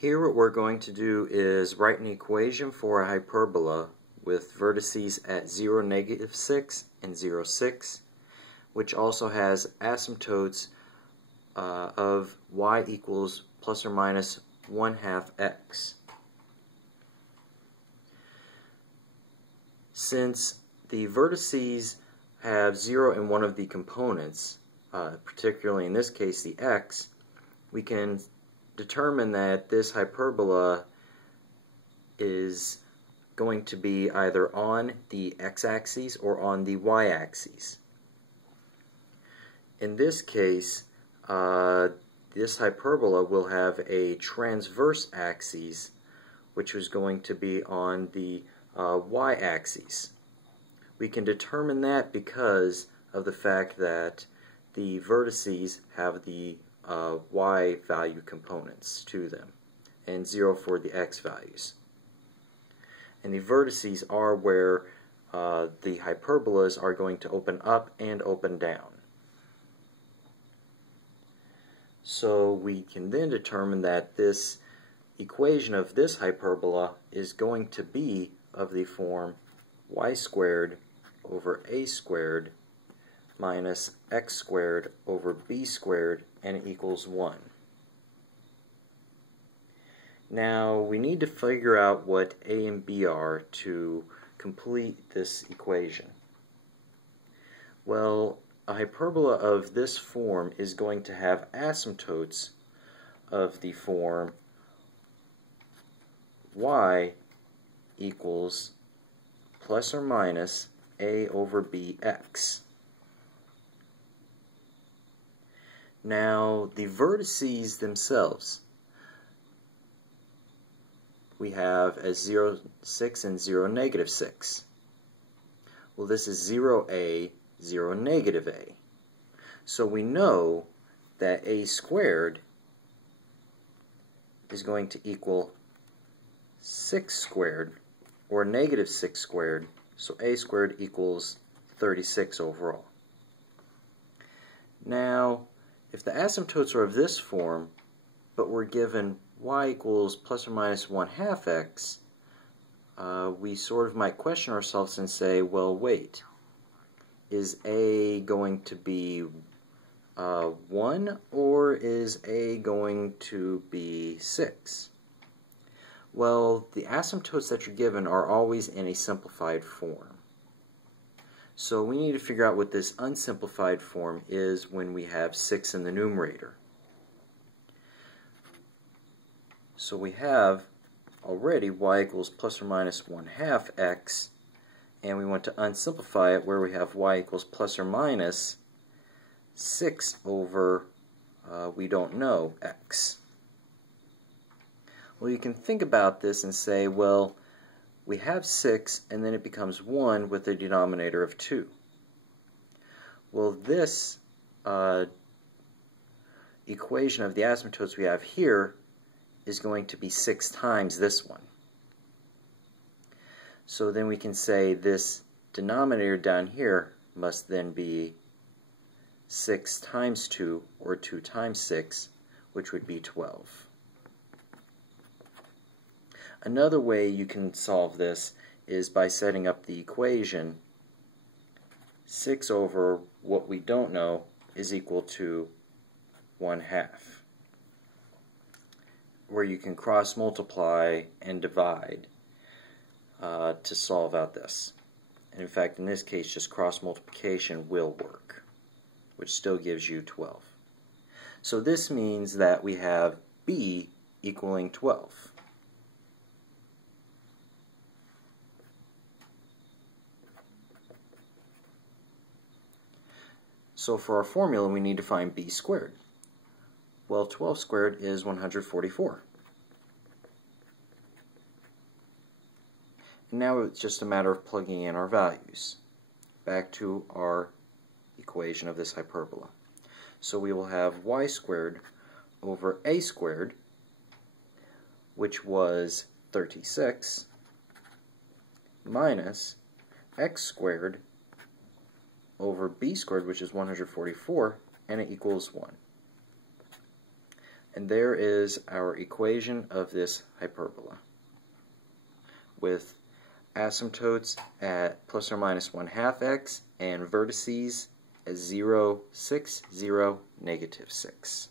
Here what we're going to do is write an equation for a hyperbola with vertices at 0, -6, and 0, 6, which also has asymptotes of y equals plus or minus 1/2 x. Since the vertices have 0 in one of the components, particularly in this case the x, we can determine that this hyperbola is going to be either on the x-axis or on the y-axis. In this case, this hyperbola will have a transverse axis, which is going to be on the y-axis. We can determine that because of the fact that the vertices have the y value components to them, and 0 for the x values. And the vertices are where the hyperbolas are going to open up and open down. So we can then determine that this equation of this hyperbola is going to be of the form y squared over a squared minus x squared over b squared, and it equals 1. Now we need to figure out what a and b are to complete this equation. Well, a hyperbola of this form is going to have asymptotes of the form y equals plus or minus a over bx. Now the vertices themselves we have as 0, 6 and 0, -6. Well, this is 0a, 0, -a. So we know that a squared is going to equal 6 squared, or -6 squared, so a squared equals 36 overall. Now, if the asymptotes are of this form, but we're given y equals plus or minus 1/2 x, we sort of might question ourselves and say, well, wait, is a going to be 1, or is a going to be 6? Well, the asymptotes that you're given are always in a simplified form. So we need to figure out what this unsimplified form is when we have 6 in the numerator. So we have already y equals plus or minus 1/2 x, and we want to unsimplify it where we have y equals plus or minus 6 over we don't know x. Well, you can think about this and say, well, we have 6 and then it becomes 1 with a denominator of 2. Well, this equation of the asymptotes we have here is going to be 6 times this one. So then we can say this denominator down here must then be 6 times 2, or 2 times 6, which would be 12. Another way you can solve this is by setting up the equation 6 over what we don't know is equal to 1/2, where you can cross multiply and divide to solve out this. And in fact, in this case, just cross multiplication will work, which still gives you 12. So this means that we have b equaling 12. So for our formula, we need to find b squared. Well, 12 squared is 144. And now it's just a matter of plugging in our values back to our equation of this hyperbola. So we will have y squared over a squared, which was 36, minus x squared over b squared, which is 144, and it equals 1. And there is our equation of this hyperbola, with asymptotes at plus or minus 1/2 x and vertices at 0, 6, 0, negative 6.